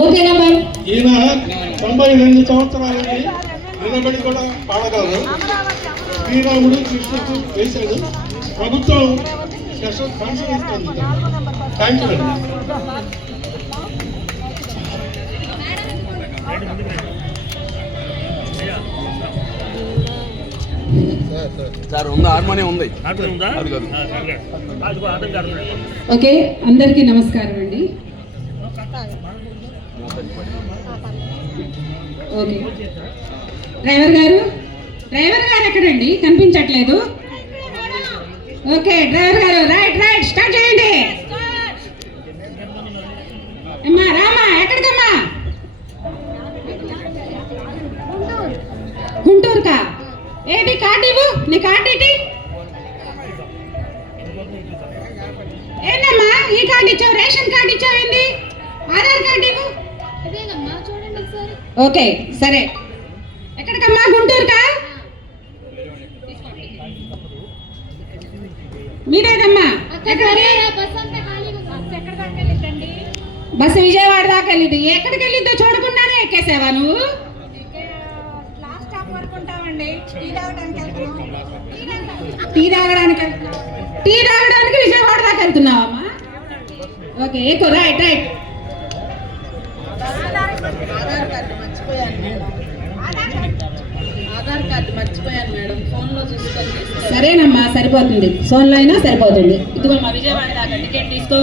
ఓకేనా మరి? ఈయన 92 సంవత్సరాలకి నిలబడి కూడా పాడగలరు. శ్రీరాముడు కృష్ణుడు వేశాడు. ప్రభుత్వం స్పెషల్ ఫండ్స్ ఇస్తుంది. థ్యాంక్ యూ అండి. సార్ ఉందా? హార్మోనియం ఉంది. ఓకే, అందరికీ నమస్కారం అండి. ఓకే, డ్రైవర్ గారు ఎక్కడండి? కనిపించట్లేదు. ఓకే డ్రైవర్ గారు, రైట్ స్టార్ట్ చేయండి. అమ్మా రామా, ఎక్కడికమ్మా? గుంటూరుకా? ఏంటి కార్డు ఇవ్వు, నీ కార్డు ఏంటి? ఏంటమ్మా ఈ కార్డు ఇచ్చావు? రేషన్ కార్డు ఇచ్చావేంటి? ఆధార్ కార్డు ఇవ్వు. ఓకే సరే, ఎక్కడికమ్మా? గుంటూరుకా? మీరేదమ్మా? బస్సు విజయవాడ దాకా వెళ్ళింది. ఎక్కడికి వెళ్ళిద్దో చూడకుండానే ఎక్కేసావా నువ్వు? టీ తాగడానికి విజయవాడ దాకా వెళ్తున్నావమ్మా? ఓకే ఎక్కువ. రైట్ సరేనమ్మా, సరిపోతుంది. ఫోన్లో అయినా సరిపోతుంది. ఇదిగో మా విజయవాడ దాకా టికెట్ తీసుకో.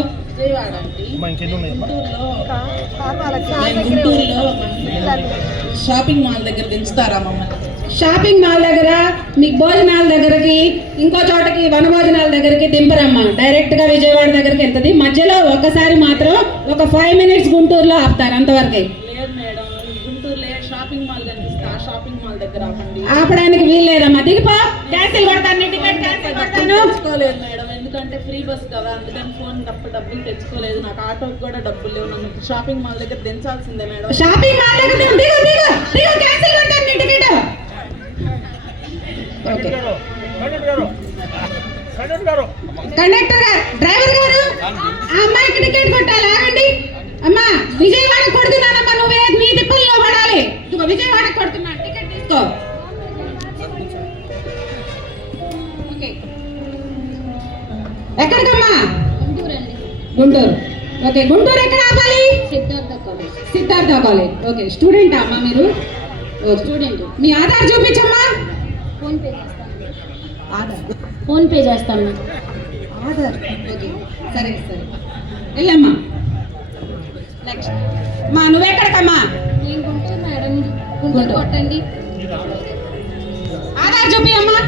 గుంటూరులో షాపింగ్ మాల్ దగ్గర దించుతారా మమ్మల్ని? షాపింగ్ మాల్ దగ్గర, మీకు భోజనాల దగ్గరకి, ఇంకో చోటకి వన భోజనాల దగ్గరికి దింపరమ్మా. డైరెక్ట్ గా విజయవాడ దగ్గరికి వెళ్తుంది. మధ్యలో ఒకసారి మాత్రం ఒక 5 minutes గుంటూరులో ఆపుతారు, అంతవరకే. ఆపడానికి వీల్లేదమ్మా. దిగిపో. క్యాన్సిల్ కొడతాను, టికెట్ క్యాన్సిల్ కొడతాను. మేడం, ఎందుకంటే ఫ్రీ బస్ కదా, అందుకని ఫోన్ డబ్బులు తెచ్చుకోలేదు. నాకు ఆటోకి కూడా డబ్బులు లేవు. నన్ను షాపింగ్ మాల్ దగ్గర దించాల్సిందే మేడం. షాపింగ్ మాల్ దగ్గర క్యాన్సిల్ కొడతాను నీ టికెట్. కండక్టర్ గారు, డ్రైవర్ గారు, ఆ అమ్మాయికి టికెట్ కొట్టాలి. ఆగండి అమ్మా. విజయవాడ కొడుతున్నానమ్మా, నువ్వే నీ తిప్పల్లో పడాలి. విజయవాడ కొడుతున్నా, టికెట్ తీసుకో. ఎక్కడికమ్మా? గుంటూరు. ఓకే, గుంటూరు ఎక్కడ ఆపాలి? సిద్ధార్థ కాలేజ్. ఓకే, స్టూడెంటా అమ్మా మీరు? స్టూడెంట్. మీ ఆధార్ చూపించమ్మా. ఫోన్ పే చేస్తాను. ఆధార్. ఓకే సరే వెళ్ళమ్మా. నెక్స్ట్ మా నువ్వెక్కడికమ్మా? గుంటూరు మేడం. గుంటూరు కొట్టండి. ఆధార్ చూపి అమ్మా.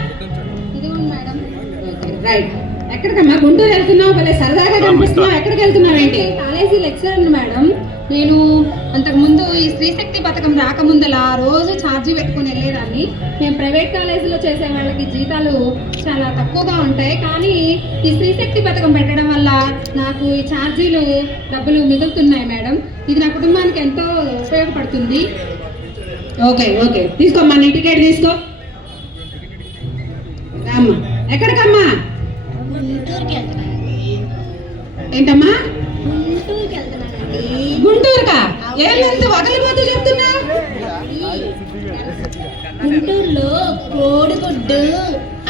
ఇది మేడం. Okay right. ఎక్కడికమ్మా? గుంటూరు వెళ్తున్నావు, భలే సరదాగా కనిపిస్తున్నావు. ఎక్కడికి వెళ్తున్నావు ఏంటి? College lecturer madam. నేను అంతకుముందు ఈ స్త్రీశక్తి పథకం రాకముందలా రోజు ఛార్జీ పెట్టుకుని వెళ్ళేదాన్ని. మేము ప్రైవేట్ కాలేజీలో చేసే వాళ్ళకి జీతాలు చాలా తక్కువగా ఉంటాయి, కానీ ఈ స్త్రీశక్తి పథకం పెట్టడం వల్ల నాకు ఈ ఛార్జీలు డబ్బులు మిగులుతున్నాయి మేడం. ఇది నా కుటుంబానికి ఎంతో ఉపయోగపడుతుంది. ఓకే తీసుకోమ్మా, నీ టికెట్ తీసుకో. రామ్మా. ఎక్కడికమ్మా? ఏంటమ్మా? గుంటూరుకా? ఏంటంత వగలిపోతూ చెప్తున్నా? గుంటూరులో కోడిగుడ్డు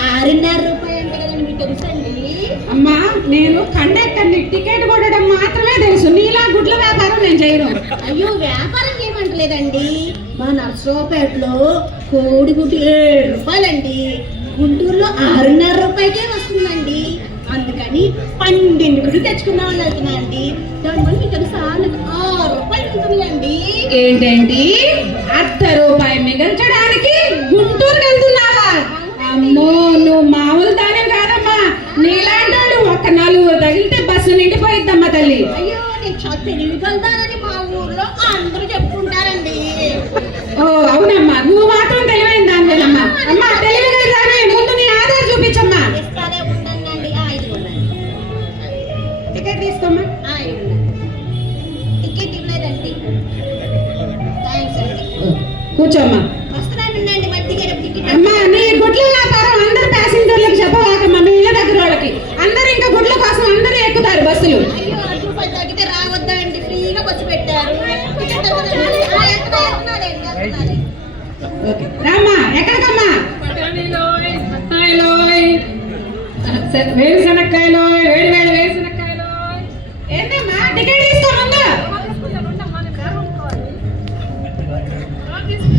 6.5 రూపాయలు కదండి, మీకు తెలుసండి? అమ్మా, నేను కండక్టర్ని, టికెట్ కొట్టడం మాత్రమే తెలుసు. నీలా గుడ్ల వ్యాపారం నేను చేయను. అయ్యో, వ్యాపారం చేయమంటలేదండి. మా నర్సరావుపేటలో కోడిగుడ్డు 7 రూపాయలండి. గుంటూరులో 6.5 రూపాయలకే వస్తుందండి. అందుకని 12 గుడ్లు తెచ్చుకుందామని వెళ్తున్నా అండి. దానివల్ల మీకు తెలుసా, నాకు 6 రూపాయలు ఉంటుందండి. ఏంటండి, ₹1 మిగల్చడానికి గుంటూరు వెళ్తున్నావా? అమ్మో, నువ్వు మామూలు దాని కాదమ్మా. నీలాంటి ఒక 4 తగిలితే బస్సు నిండిపోయిద్దమ్మా తల్లి. అయ్యో, నేను చాలా తెలివిగలుగుతానని మా ఊర్లో అందరూ చెప్పుకుంటారండి. ఓ అవునమ్మా, నువ్వు మాత్రం తెలివైన దానివేనమ్మా. అమ్మా, తెలివిగా దాని ముందు నీ ఆధార్ చూపించమ్మా. టికెట్ తీసుకోమ్మా. టికెట్ ఇవ్వలేదండి. కూర్చోమ్మా. అమ్మా, నీ గుడ్ల వ్యాపారం అందరు ప్యాసింజర్లకు చెప్పవాకమ్మా. మీ ఇళ్ళ దగ్గర వాళ్ళకి అందరు ఇంకా గుడ్ల కోసం అందరూ ఎక్కుతారు బస్సులు. అయ్యో, ₹1 తగ్గితే రావద్దా అండి? ఫ్రీగా బస్సు పెట్టారు. ఓకే రామ్మా, ఎక్కడికమ్మా? వేరుశనక్కాయలు, వేడి వేడి వేరుశనక్కాయలు. ఏంటమ్మా టికెట్ తీసుకో ముందు.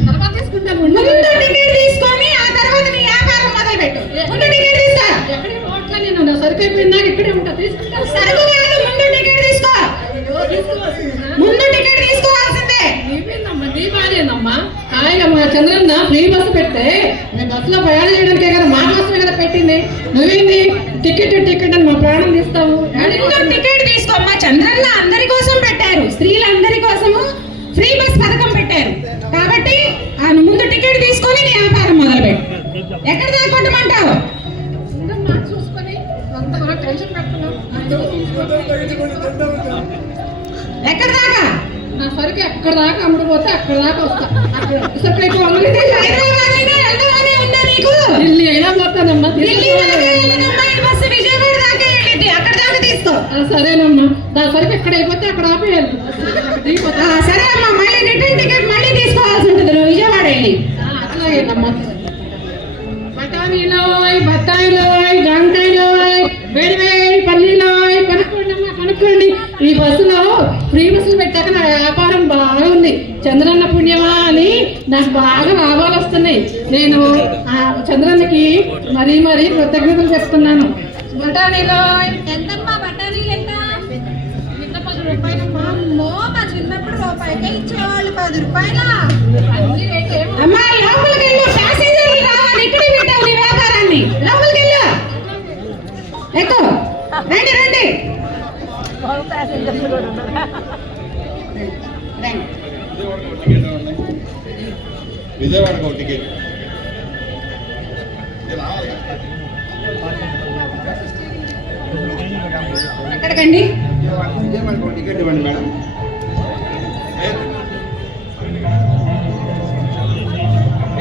తర్వాత తీసుకుంటాము. ముందు టికెట్ తీసుకొని ఆ తర్వాత నీ వ్యాపారం మొదలు పెట్టు. ముందు టికెట్ తీసుకో. ఎక్కడికి పోవట్లే నేను, సరుకు అయిపోయిందా ఇక్కడే ఉంటా. తీసుకుంటా. సరుకు కాదు, ముందు టికెట్ తీసుకో. ముందు టికెట్ తీసుకోవాల్సిందే. నీవేందమ్మా, నీ బాధేందమ్మా? హాయిగా మా చంద్రన్న ఫ్రీ బస్సు పెడితే మేము బస్సులో ప్రయాణం చేయడానికే కదా, మా బస్సులో కదా పెట్టింది. నువ్వేంది టికెట్ టికెట్ అని మా ప్రాణం తీస్తావు? ముందు టికెట్ తీసుకోమ్మా. చంద్రన్న అందరి కోసం పెట్టారు, స్త్రీలందరి కోసము ఫ్రీ బస్ పథకం పెట్టారు కాబట్టి ఆ ముందు టికెట్ తీసుకొని నీ వ్యాపారం మొదలు పెట్టు. ఎక్కడ దాకా కొట్టమంటావు? ఉందమ్మా, చూసుకొని అంత కూడా టెన్షన్ పెడుతున్నావు. ఎక్కడ దాకా? నా సరుకు ఎక్కడ దాకా అమ్ముడుపోతే అక్కడ దాకా వస్తా. అక్కడ సరుకు అయిపో అమ్ముడితే హైదరాబాద్ అయినా వెళ్దామనే ఉందా నీకు? ఢిల్లీ అయినా పోతానమ్మా. ఢిల్లీ దాకా వెళ్ళదమ్మా, ఈ బస్సు విజయవాడ దాకా వెళ్ళిద్ది, అక్కడ దాకా తీసుకో. సరేనమ్మా, నా సరుకు ఎక్కడ అయిపోతే అక్కడ ఆపేయాలి. సరే అమ్మా, మళ్ళీ రిటర్న్ టికెట్ మళ్ళీ తీసుకోవాల్సి ఉంటుంది నువ్వు విజయవాడ వెళ్ళి. అట్లాగేనమ్మా. బఠానీలు, బత్తాయిలు, జాంకాయలు, వేడి వేడి పల్లీలు కనుక్కోండి అమ్మా, కనుక్కోండి. ఈ బస్సులో ఫ్రీ బస్సులు పెట్టాక నా వ్యాపారం బాగా ఉంది. చంద్రన్న పుణ్యమా అని నాకు బాగా లాభాలు వస్తున్నాయి. నేను ఆ చంద్రన్నకి మరీ మరీ కృతజ్ఞతలు చెప్తున్నాను. బఠానీలు ఎంతమ్మా బఠానీలు ఎంత? ఇంత 10 రూపాయలమ్మా. అమ్మో, మా చిన్నప్పుడు రూపాయికే ఇచ్చేవాళ్ళు, 10 రూపాయల. అన్ని రేట్ ఏమో. అమ్మా లోపలికి వెళ్ళు, ప్యాసింజర్లు రావాలి. ఇక్కడే పెట్టావు నీ వ్యాపారాన్ని. లోపలికి వెళ్ళు, ఎక్కువ. రండి రండి రండి. విజయవాడకు ఒక టికెట్. ఎక్కడికండి? విజయవాడకు ఒక టికెట్ ఇవ్వండి మేడం.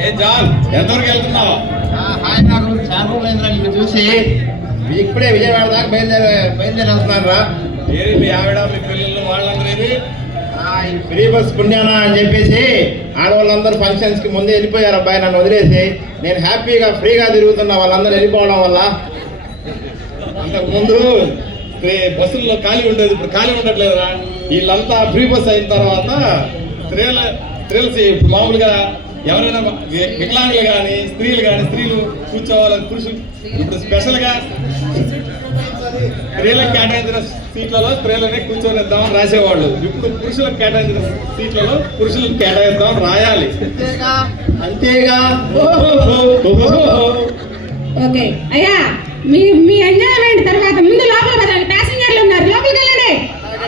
ఏ జాన్, ఎంతవరకు వెళ్తున్నావు? హాయ్, నాకు చాలా రోజులైందిరా నిన్ను చూసి. ఇప్పుడే విజయవాడ దాకా బయలుదేరి వెళ్తున్నాను రా. ఏరి మీ ఆవిడ, మీ పిల్లలు వాళ్ళందరూ ఏరి? ఈ ఫ్రీ బస్ పుణ్యానా అని చెప్పేసి ఆడవాళ్ళందరూ ఫంక్షన్స్ కి ముందే వెళ్ళిపోయారు అబ్బాయి, నన్ను వదిలేసి. నేను హ్యాపీగా ఫ్రీగా తిరుగుతున్నా వాళ్ళందరూ వెళ్ళిపోవడం వల్ల. అంతకుముందు బస్సుల్లో ఖాళీ ఉండేది, ఇప్పుడు ఖాళీ ఉండట్లేదురా. వీళ్ళంతా ఫ్రీ బస్ అయిన తర్వాత త్రీలు మామూలుగా ఎవరైనా వికలాంగులు కానీ స్త్రీలు కూర్చోవాలని పురుషులు ఇప్పుడు స్పెషల్గా స్త్రీలకు కేటాయించిన సీట్లలో స్త్రీలనే కూర్చొనిద్దామని రాసేవాళ్ళు. ఇప్పుడు పురుషులకు కేటాయించిన సీట్లలో పురుషులకు కేటాయిద్దామని రాయాలి. అంతేగా. ఓకే అయ్యా, మీ మీ ఎంజాయ్మెంట్ తర్వాత ముందు లోపల పదండి. ప్యాసింజర్లు ఉన్నారు, లోపలికి వెళ్ళండి.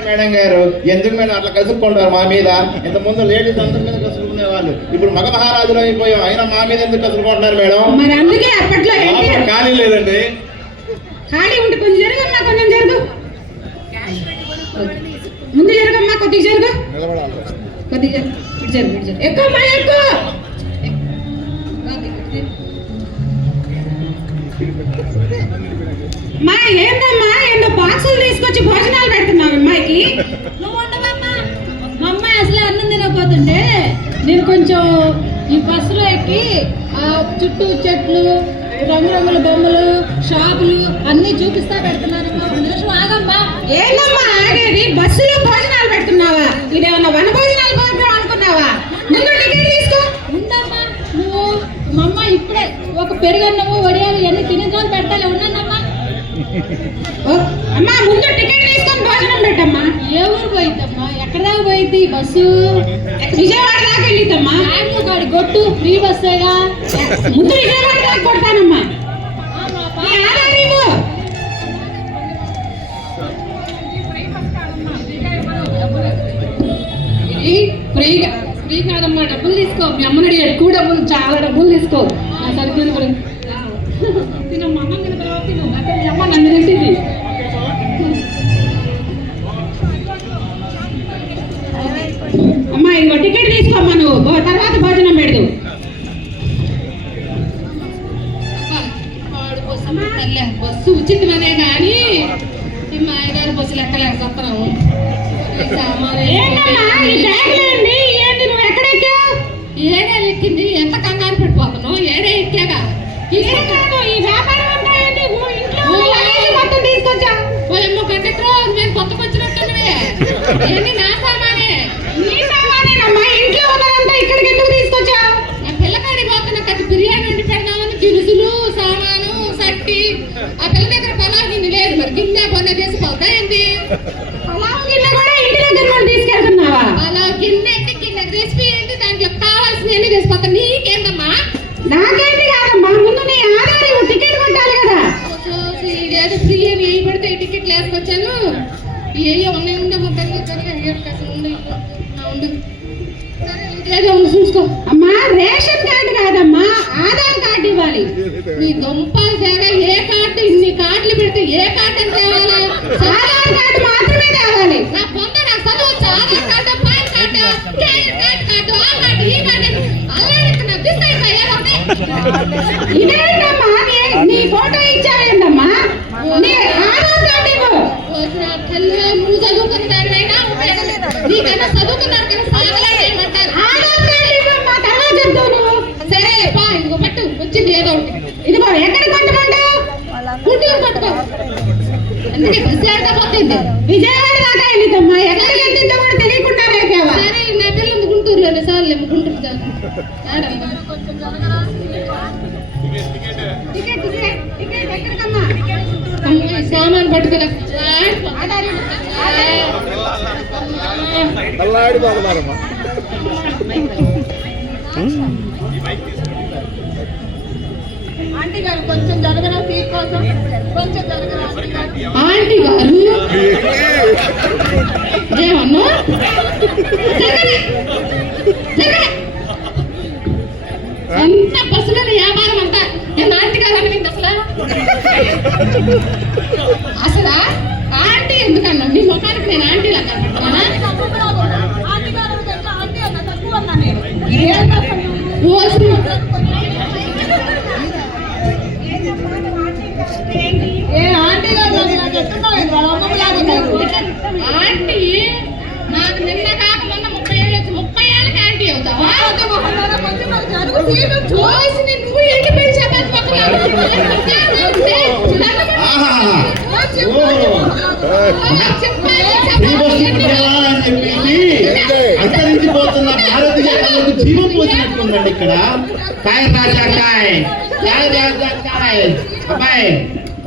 మేడం గారు, ఎందుకు మేడం అట్లా కసురుకుంటారు మా మీద? ఇంత ముందు లేడీస్ అందరి మీద కసురుకునే వాళ్ళు, ఇప్పుడు మగ మహారాజులు అయిపోయాం, అయినా మా మీద ఎందుకు కసురుకుంటున్నారు మేడం? మరి అందుకే అప్పట్లో ఏంటి? ఖాళీ లేదండి. ఖాళీ ఉంటే కొంచెం జరగమ్మా, కొంచెం జరుగు. ముందు జరగమ్మా, కొద్దిగా జరుగు, కొద్దిగా జరుగు. ఇటు జరుగు, ఇటు జరుగు. ఎక్కువమ్మా, ఎక్కువ. మా ఏందమ్మా, ఏందో బాక్సులు తీసుకొచ్చి భోజనాలు పెడుతున్నావు అమ్మాయికి. నువ్వు ఉండవమ్మా. మా అమ్మాయి అసలే అన్నం తినకపోతుంటే నేను కొంచెం ఈ బస్సులో ఎక్కి ఆ చుట్టూ చెట్లు, రంగురంగుల బొమ్మలు, షాపులు అన్ని చూపిస్తా పెడుతున్నానమ్మా. ఒక నిమిషం ఆగమ్మా. ఏందమ్మా ఆగేది? బస్సులో భోజనాలు పెడుతున్నావా? ఇదేమన్నా వన భోజనాలు ప్రోగ్రాం అనుకున్నావా? ముందు టికెట్ తీసుకో. ఉండమ్మా, నువ్వు మా అమ్మ ఇప్పుడే ఒక పెరుగన్నము వడియాలు ఇవన్నీ తినేదాన్ని పెట్టాలి. ఉన్నానమ్మా. అమ్మా ముందు టికెట్ తీసుకొని భోజనం పెట్టమ్మా. ఏ ఊరు పోయిద్దమ్మా? ఎక్కడ దాకా పోయిద్ది ఈ బస్సు? విజయవాడ దాకా వెళ్ళిద్దమ్మా. బ్యాంకు కాడి గొట్టు ఫ్రీ బస్సేగా. ముందు విజయవాడ దాకా కొడతానమ్మా. నీ ఆధార్ ఇవ్వు. ఇది ఫ్రీ కాదమ్మా, డబ్బులు తీసుకో. మీ అమ్మని అడిగి ఎక్కువ డబ్బులు, చాలా డబ్బులు తీసుకో. నా సరుకులు కూడా తినమ్మా, అమ్మ తిన్న తర్వాత తిను. అక్కడ మీ అమ్మ నన్ను తింటుంది. అమ్మా ఇంకో టికెట్ తీసుకోమ్మా, నువ్వు తర్వాత భోజనం పెడదు. బస్సు ఉచితమనే కానీ ఈ మాయగారి బస్సు లెక్కలేక సత్తనం. సామాన్య ఏంటమ్మా ఈ బ్యాగ్ ఏంటి? ఏంటి నువ్వు ఎక్కడ ఎక్కావు? ఏడే ఎక్కింది, ఎంత కంగారు పడిపోతున్నావు? ఏడే ఎక్కాగా ఈ వ్యాపారం అంతా ఏంటి? ఇంట్లో ఉన్న లగేజ్ మొత్తం తీసుకొచ్చా. పోయమ్మ కండక్టర్, నేను కొత్తకు వచ్చినట్టున్నవే. ఏంటి నా సామానే? నీ సామానేనమ్మా, ఇంట్లో ఉన్నదంతా ఇక్కడికి ఎందుకు తీసుకొచ్చావు? నా పిల్లకాడి పోతున్న కట్టి బిర్యానీ వండి పెడదామని దినుసులు, సామాను, సట్టి. ఆ పిల్ల దగ్గర పలావ్ గిన్నె లేదు, మరి గిన్నె పని చేసి పోతా ఏంటి? పలావ్ గిన్నె కూడా ఇంటి దగ్గర నుండి తీసుకెళ్తున్నావా? పలావ్ గిన్నె ఏంటి, గిన్నె రెసిపీ ఏంటి, దాంట్లో కావాల్సినవి చేసిపోతా. నీకేందమ్మా? నాకేంటి కాదమ్మా, ముందు నీ ఆధార్ ఇవ్వు, టికెట్ కొట్టాలి కదా. ఏదో ఫ్రీ అని ఏ పడితే ఈ టికెట్లు వేసుకొచ్చాను. ఏ ఉన్నాయి ఉండే మా పిల్లలు త్వరగా అసలు ఉండు. ఏదో ఉంది చూసుకో. అమ్మా రేషన్ కార్డు కాదమ్మా, ఆధార్ కార్డు ఇవ్వాలి. నీ దొంపలు తేగా ఏ కార్డు, ఇన్ని కార్డులు పెడితే ఏ కార్డు అని తేవాలి? ఆధార్ కార్డు మాత్రమే తేవాలి. నా పొంద నాకు చదువు వచ్చి Aadhaar card, pan card, credit card, ఆ కార్డు, ఈ కార్డు అల్లాడికి నా దిశ ఇదేంటమ్మా, నీ ఫోటో ఇచ్చావేంటమ్మా? నీ ఆధార్ కార్డు ఇవ్వు. నువ్వు చదువుకున్న దానివైనా నీకన్నా చదువుకున్నాడు కదా, సాగలేదు ఏమంటారు? ఆధార్ కార్డు ఇవ్వమ్మా, తర్వాత చెప్తావు నువ్వు. సరే పా, ఇదిగో పట్టు, వచ్చింది ఏదో ఒకటి. ఇదిగో ఎక్కడ కొట్టమంటావు? గుంటూరు పట్టుకో. అందుకే విజయవాడ పోతుంది. విజయవాడ దాకా వెళ్ళిద్దమ్మా, ఎక్కడికి వెళ్తుందో కూడా తెలియకుండా రేపావా? సరే నా పిల్లలు గుంటూరులోనే సార్లు గుంటూరు చాలు. టికెట్ టికెట్ ఎక్కడికమ్మా? సామాన్ పట్టుకురా. ఆంటీ గారు కొంచెం జరగరా, సీట్ కోసం కొంచెం జరగరా. ఆంటీ గారు ఏమన్నా అంత బస్సులో వ్యాపారం అంతా నేను ఆంటీ గారు అనిపింది అసలు ఆంటీ ఎందుకన్నా? నీ ముఖానికి నేను ఆంటీ లాగా కనపడుతున్నానా? ఆంటీ గారు ఆంటీ అన్న తక్కువ అన్నా నేను. ఏ ఆంటీ గారు నాకు చెప్తున్నావు, వాళ్ళ అమ్మలాగా ఆంటీ నాకు నిన్న కాక మొన్న 30 ఏళ్ళు వచ్చి 30 ఏళ్ళకి ఆంటీ అవుతావా? కొంచెం నాకు జరుగు, సీట్ చూసి నువ్వు ఇంటి పెళ్లి చేపట్టి ఫ్రీ బస్ పుణ్యాలా అని చెప్పేసి అంతరించిపోతున్న భారతీయ కళకు జీవం పోసినట్టుందండి ఇక్కడ. కాయ రాజా కాయ్, కాయ రాజా కాయ్. అమ్మాయి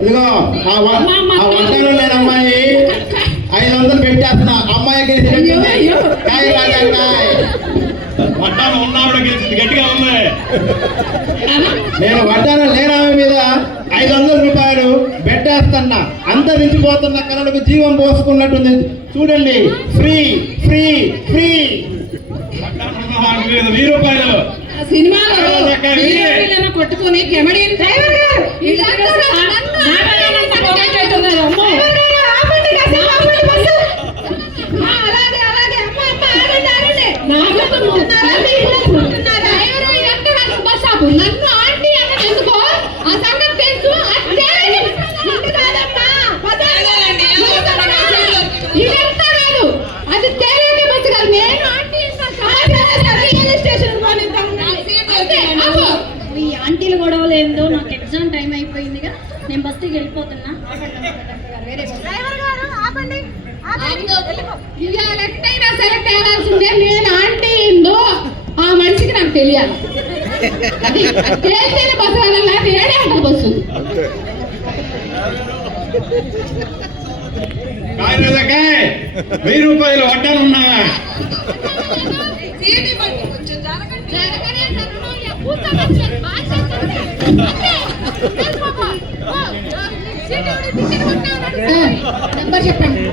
ఇదిగో ఆ వంటలో లేని అమ్మాయి 500 పెట్టేస్తున్నా. అమ్మాయి గెలిచినట్టుంది. కాయ రాజా కాయ్. వడ్డాను ఉన్నావిడ గెలిచింది, గట్టిగా ఉంది. నేను వడ్డానం లేనామె మీద 500 రూపాయలు పెట్టేస్తున్నా. అంతరించిపోతున్న కళలకు జీవం పోసుకున్నట్టుంది. చూడండి, ఫ్రీ ఫ్రీ ఫ్రీ. వడ్డాను ఉన్నవాడికి లేదు, 1000 రూపాయలు. సినిమాలో హీరోయిన్లను కొట్టుకుని కెమెడియన్ డ్రైవర్ గారు నన్ను ఆంటీ అన్నది ఎందుకో ఆ సంగతి తెలుసు. ఇదంతా కాదు, అది తేలిక బస్సు కాదు. నేను ఆంటీ ఈ ఆంటీల గొడవలు ఏందో, నాకు ఎగ్జామ్ టైం అయిపోయిందిగా, నేను బస్సుకి వెళ్ళిపోతున్నా. డ్రైవర్ గారు ఆపండి. ఇవాళ ఎట్టయినా సరే తేలాల్సిందే. నేను ఆంటీ ఏందో ఆ మనిషికి నాకు తెలియాలి. అది తేలిన బస్సు వల్ల ఏడే ఉంటుంది బస్సు. కాయ రాజా కాయ్, 1000 రూపాయలు వడ్డాను ఉన్నావా? సీట్ ఇవ్వండి, కొంచెం జరగండి. జరగనే జరగను, కూర్చోబెట్టలేదు. నెంబర్ చెప్పండి.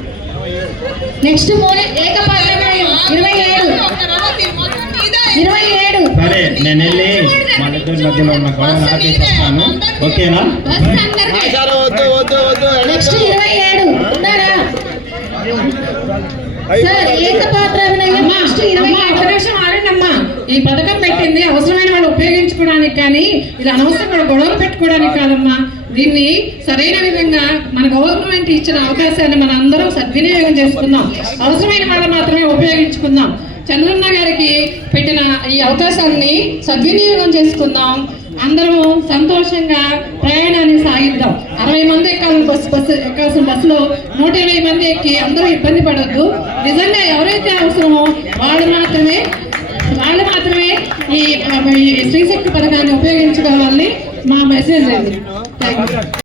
నెక్స్ట్ మూడే ఏకపాత్రమే 27. సరే నేను వెళ్ళి మా ఇద్దరి మధ్యలో ఉన్న గొడవను ఆపేసి వస్తాను. ఓకేనా? బస్ అందరికి నెక్స్ట్ 27 ఉన్నారా? సార్ ఏకపాత్ర అభినయం నెక్స్ట్ 27. ఈ పథకం పెట్టింది అవసరమైన వాళ్ళు ఉపయోగించుకోవడానికి, కానీ ఇది అనవసరంగా గొడవలు పెట్టుకోవడానికి కాదమ్మా. దీన్ని సరైన విధంగా మన గవర్నమెంట్ ఇచ్చిన అవకాశాన్ని మన అందరం సద్వినియోగం చేసుకుందాం. అవసరమైన వాళ్ళు మాత్రమే ఉపయోగించుకుందాం. చంద్రన్న గారికి పెట్టిన ఈ అవకాశాన్ని సద్వినియోగం చేసుకుందాం. అందరము సంతోషంగా ప్రయాణాన్ని సాగిద్దాం. 60 మంది ఎక్కాల్సిన బస్సులో 120 మంది ఎక్కి అందరూ ఇబ్బంది పడొద్దు. నిజంగా ఎవరైతే అవసరమో వాళ్ళు మాత్రమే ఈ శ్రీశక్తి పథకాన్ని ఉపయోగించుకోవాలని మా మెసేజ్ అండి. Thank you.